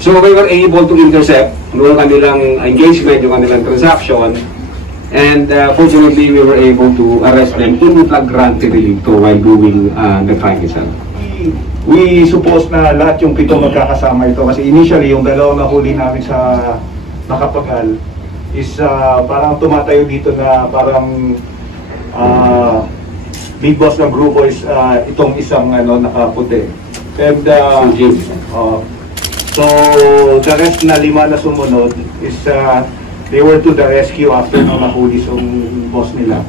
So we were able to intercept yung kanilang engagement, yung kanilang transaction, and fortunately we were able to arrest them in flagrante delicto while doing the crime itself. We suppose na lahat yung 7 magkakasama ito kasi initially yung dalawang nahuli namin sa Nakapagal is parang tumatayo dito na parang big boss ng grupo is itong isang nakaputi. And so the rest na 5 na sumunod is they were to the rescue after nung nahuli yung boss nila.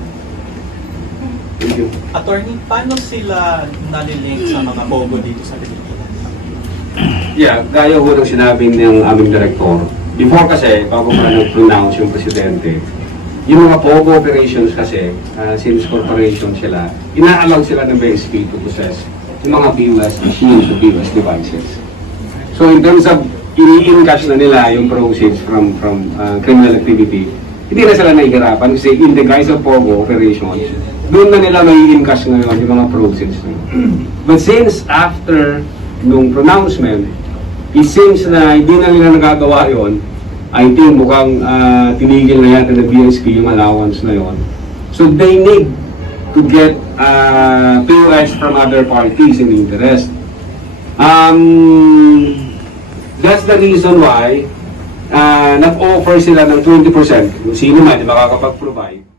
Thank you. Attorney, paano sila nalilink sa mga bogo dito sa Pilipinas? Yeah, gaya ho ng sinabi ng aming director. Before kasi, bago pa nag-pronounce yung presidente, yung mga POGO operations kasi, since corporation sila, ina-allow sila ng BSP to possess yung mga POS machines o POS devices. So in terms of i-encash na nila yung proceeds from criminal activity, hindi na sila nahihirapan kasi in the guise of POGO operations, doon na nila mai-encash ngayon yung mga proceeds. But since after nung pronouncement, it seems na hindi na nila nagagawa yon, I think mukhang tinigil na yata ng BSP yung allowance na yon. So they need to get POS from other parties in interest. That's the reason why nag-offer sila ng 20%. Kung sino man makakapag-provide.